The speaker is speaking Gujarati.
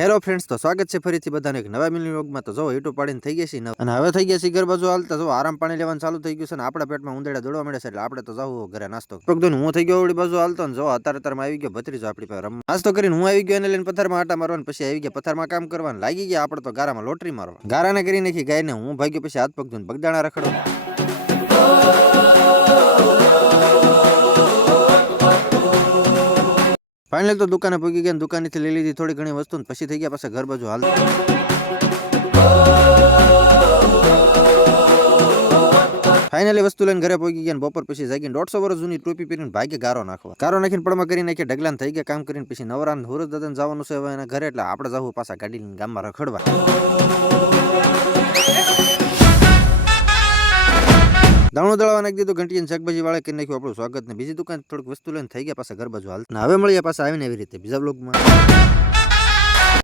હેલો ફ્રેન્ડ્સ, તો સ્વાગત છે ફરીથી બધાને એક નવા મિની વ્લોગમાં। તો જો હીટો પાડીને થઈ ગયા છે અને હવે થઈ ગયા છે ઘર બાજુ હાલતા। જો આરામ પાણી લેવાનું ચાલુ થઈ ગયું છે ને આપણા પેટમાં ઉંદરડા દોડવા મળે છે, એટલે આપણે તો જાવું ઘરે નાસ્તો પગદોને હું થઈ ગયો ઓળી બાજુ હાલતો ને જો અત્યારમાં આવી ગયો ભત્રીજો આપણી પાસે રમવા। નાસ્તો કરીને હું આવી ગયો એને લઈને પથ્થરમાં આટા મારવાનું, પછી આવી ગયા પથ્થરમાં કામ કરવાનું, લાગી ગયા આપણે તો ગારામાં લોટરી મારવા। ગારાને કરી નાખી ગાયને, હું ભાગ્યો પછી હાથ પગ ધોઈને બગદાણા રખડો। ફાઇનલ તો દુકાને પહોંચી ગયા, દુકાનેથી લઈ લીધી થોડી ઘણી વસ્તુ, પછી થઈ ગયા પાછા ઘર બાજુ હાલ। ફાઇનલી વસ્તુ લઈને ઘરે પહોંચી ગયા, બપોર પછી જાગીને 150 વર્ષ જૂની ટોપી પહેરીને ભાગે ગારો નાખવા। ગારો નાખીને પડમાં કરી નાખી ઢગલાને થઈ ગયા કામ કરીને, પછી નવરાન હુરજ દાદાને જવાનું છે હવે એના ઘરે, એટલે આપણે જવું પાછા ગાડી લઈને ગામમાં રખડવા। દાણું દળવા નાખી દીધું, ઘંટી શાકભાજી વાળા કરી નાખ્યું આપણું સ્વાગત ને બીજી દુકાન થોડીક વસ્તુ લઈને થઈ ગયા પાછા ઘર બાજુ હાલ। હવે મળીએ પાછા આવીને એવી રીતે બીજા બ્લોગમાં।